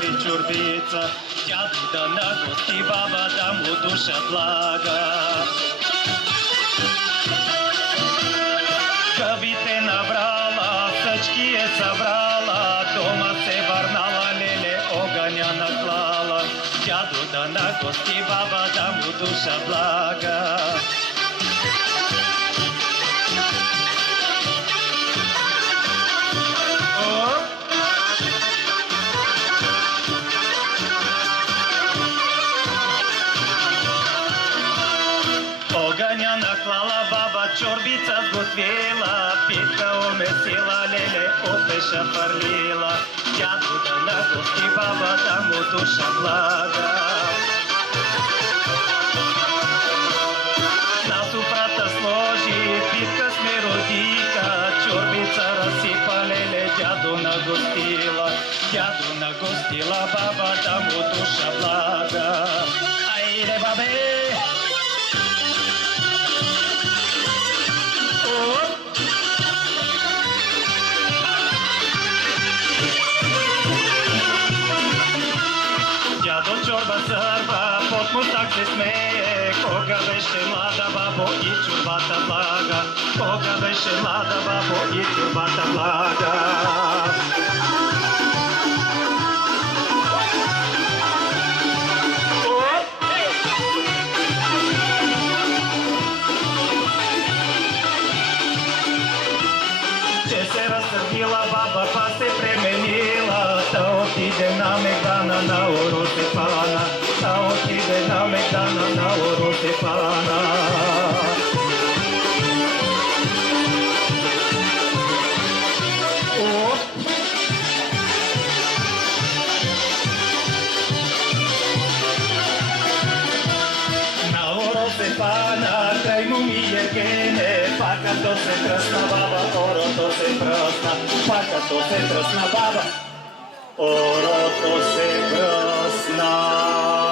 церкви чорбица, дядо да на гости, баба да му душа блага. Гъбите набрала, съчки е събрала, дома се върнала, леле огъня наклала, дядо да на гости, баба да му душа блага. Огъня наклала, баба чорбица сготвила, питка умесила, леле опеша фърлила, дядо да на гости, баба да му душа блага. На суфрата сложи питка с меродийка, чорбица разсипа, леле дядо нагостила, дядо нагостила, баба да му душа блага. Айде, бабе! Дядо чорба сърба, под мустак се смее, кога беше млада бабо и чорбата блага, кога беше млада бабо и чорбата блага. Че се разсърдила баба, па се пременила, да отиде на Мегдана на Оросепана, да отиде на Мегдана на Оросепана. Степана, край моми Евгене, па като се тръсна баба, орото се пръсна, па като се тръсна баба, орото се пръсна.